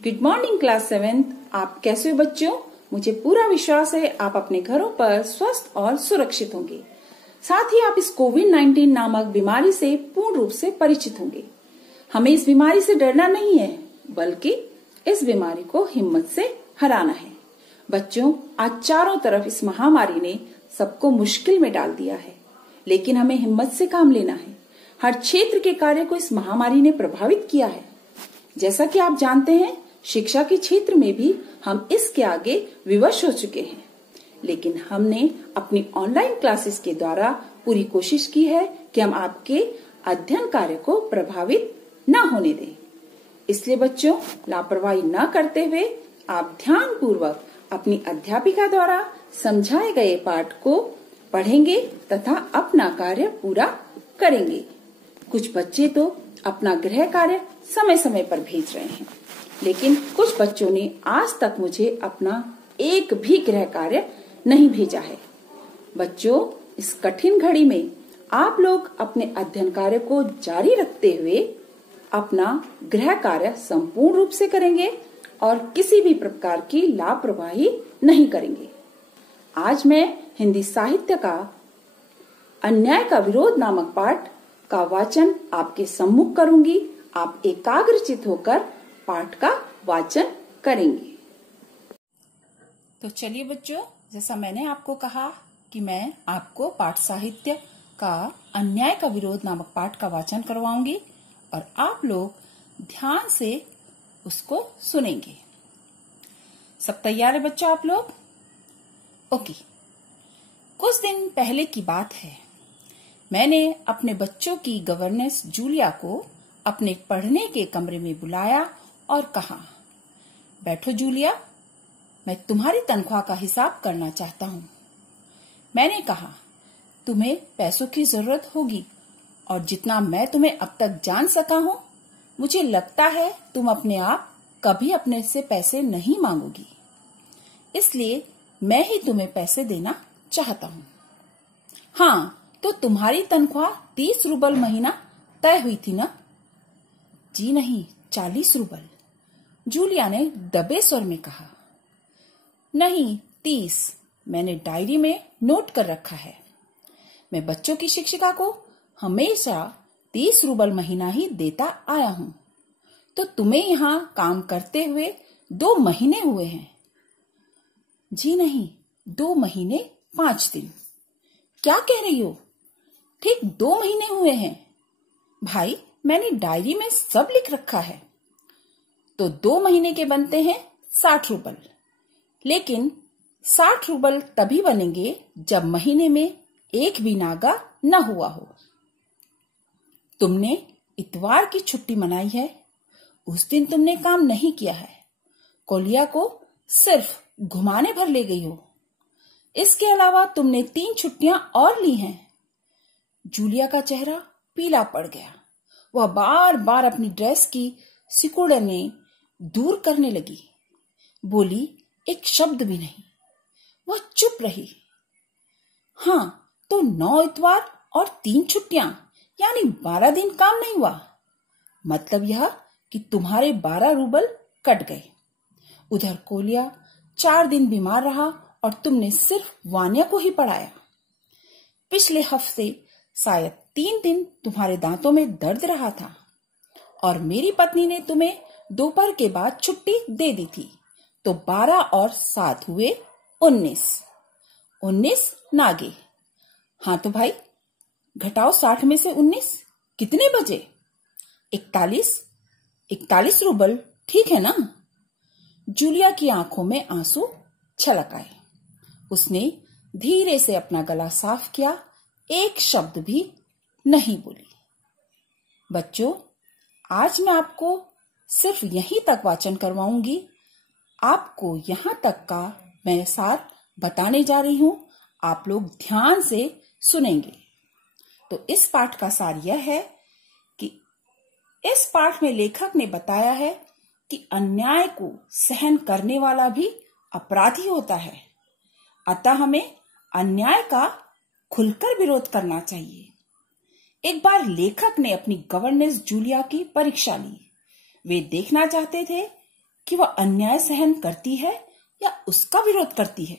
Good morning class 7th। आप कैसे हो बच्चों? मुझे पूरा विश्वास है आप अपने घरों पर स्वस्थ और सुरक्षित होंगे। साथ ही आप इस कोविड-19 नामक बीमारी से पूर्ण रूप से परिचित होंगे। हमें इस बीमारी से डरना नहीं है, बल्कि इस बीमारी को हिम्मत से हराना है। बच्चों, आज चारों तरफ इस महामारी ने सबको मुश्किल में डाल दिया है, लेकिन हमें हिम्मत से काम लेना है। हर क्षेत्र के कार्य को इस महामारी ने प्रभावित किया है। जैसा कि आप जानते हैं, शिक्षा के क्षेत्र में भी हम इसके आगे विवश हो चुके हैं, लेकिन हमने अपनी ऑनलाइन क्लासेस के द्वारा पूरी कोशिश की है कि हम आपके अध्ययन कार्य को प्रभावित न होने दें। इसलिए बच्चों, लापरवाही न करते हुए आप ध्यान पूर्वक अपनी अध्यापिका द्वारा समझाए गए पाठ को पढ़ेंगे तथा अपना कार्य पूरा करेंगे। कुछ बच्चे तो अपना गृह कार्य समय समय पर भेज रहे हैं, लेकिन कुछ बच्चों ने आज तक मुझे अपना एक भी गृह कार्य नहीं भेजा है। बच्चों, इस कठिन घड़ी में आप लोग अपने अध्ययन कार्य को जारी रखते हुए अपना गृह कार्य संपूर्ण रूप से करेंगे और किसी भी प्रकार की लापरवाही नहीं करेंगे। आज मैं हिंदी साहित्य का अन्याय का विरोध नामक पाठ का वाचन आपके सम्मुख करूंगी। आप एकाग्रचित होकर पाठ का वाचन करेंगे। तो चलिए बच्चों, जैसा मैंने आपको कहा कि मैं आपको पाठ साहित्य का अन्याय का विरोध नामक पाठ का वाचन करवाऊंगी और आप लोग ध्यान से उसको सुनेंगे। सब तैयार है बच्चों आप लोग? ओके। कुछ दिन पहले की बात है, मैंने अपने बच्चों की गवर्नेंस जूलिया को अपने पढ़ने के कमरे में बुलाया और कहा, बैठो जूलिया, मैं तुम्हारी तनख्वाह का हिसाब करना चाहता हूँ। मैंने कहा, तुम्हें पैसों की जरूरत होगी और जितना मैं तुम्हें अब तक जान सका हूँ, मुझे लगता है तुम अपने आप कभी अपने से पैसे नहीं मांगोगी, इसलिए मैं ही तुम्हें पैसे देना चाहता हूँ। हाँ, तो तुम्हारी तनख्वाह 30 रूबल महीना तय हुई थी ना? जी नहीं, 40 रूबल, जूलिया ने दबे स्वर में कहा। नहीं, 30, मैंने डायरी में नोट कर रखा है। मैं बच्चों की शिक्षिका को हमेशा 30 रूबल महीना ही देता आया हूँ। तो तुम्हें यहाँ काम करते हुए 2 महीने हुए हैं। जी नहीं, 2 महीने 5 दिन। क्या कह रही हो? ठीक 2 महीने हुए हैं भाई, मैंने डायरी में सब लिख रखा है। तो 2 महीने के बनते हैं 60 रूबल, लेकिन 60 रूबल तभी बनेंगे जब महीने में एक भी नागा न हुआ हो। तुमने इतवार की छुट्टी मनाई है, उस दिन तुमने काम नहीं किया है। कोलिया को सिर्फ घुमाने भर ले गई हो। इसके अलावा तुमने 3 छुट्टियां और ली हैं। जूलिया का चेहरा पीला पड़ गया। वह बार बार अपनी ड्रेस की सिकुड़ने दूर करने लगी। बोली एक शब्द भी नहीं। वह चुप रही। हाँ, तो 9 इतवार और 3 छुट्टियां, यानी 12 दिन काम नहीं हुआ। मतलब यह कि तुम्हारे 12 रूबल कट गए। उधर कोलिया 4 दिन बीमार रहा और तुमने सिर्फ वानिया को ही पढ़ाया। पिछले हफ्ते शायद 3 दिन तुम्हारे दांतों में दर्द रहा था और मेरी पत्नी ने तुम्हें दोपहर के बाद छुट्टी दे दी थी। तो 12 और 7 हुए 19 नागे। हाँ तो भाई, घटाओ 60 में से 19, कितने बचे? 41 रूबल, ठीक है ना? जूलिया की आंखों में आंसू छलक आए। उसने धीरे से अपना गला साफ किया, एक शब्द भी नहीं बोली। बच्चों, आज मैं आपको सिर्फ यहीं तक वाचन करवाऊंगी। आपको यहाँ तक का मैं सार बताने जा रही हूँ, आप लोग ध्यान से सुनेंगे। तो इस पाठ का सार यह है कि इस पाठ में लेखक ने बताया है कि अन्याय को सहन करने वाला भी अपराधी होता है, अतः हमें अन्याय का खुलकर विरोध करना चाहिए। एक बार लेखक ने अपनी गवर्नेंस जूलिया की परीक्षा ली। वे देखना चाहते थे कि वह अन्याय सहन करती है या उसका विरोध करती है।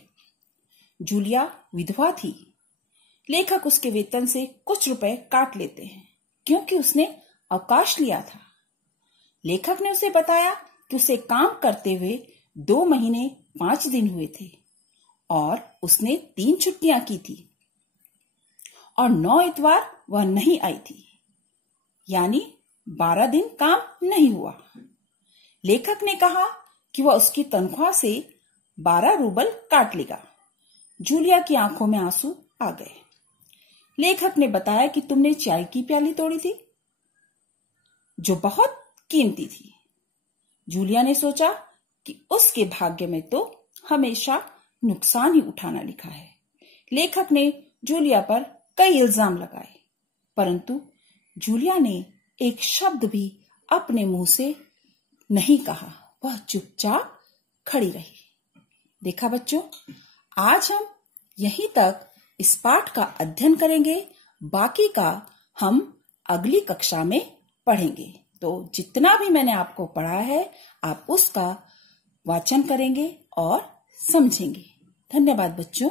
जूलिया विधवा थी। लेखक उसके वेतन से कुछ रुपए काट लेते हैं क्योंकि उसने अवकाश लिया था। लेखक ने उसे बताया कि उसे काम करते हुए 2 महीने 5 दिन हुए थे और उसने 3 छुट्टियां की थी और 9 इतवार वह नहीं आई थी, यानी 12 दिन काम नहीं हुआ। लेखक ने कहा कि वह उसकी तनख्वाह से 12 रूबल काट लेगा। जूलिया की आंखों में आंसू आ गए। लेखक ने बताया कि तुमने चाय की प्याली तोड़ी थी जो बहुत कीमती थी। जूलिया ने सोचा कि उसके भाग्य में तो हमेशा नुकसान ही उठाना लिखा है। लेखक ने जूलिया पर कई इल्जाम लगाए, परंतु जूलिया ने एक शब्द भी अपने मुंह से नहीं कहा। वह चुपचाप खड़ी रही। देखा बच्चों, आज हम यहीं तक इस पाठ का अध्ययन करेंगे। बाकी का हम अगली कक्षा में पढ़ेंगे। तो जितना भी मैंने आपको पढ़ा है, आप उसका वाचन करेंगे और समझेंगे। धन्यवाद बच्चों।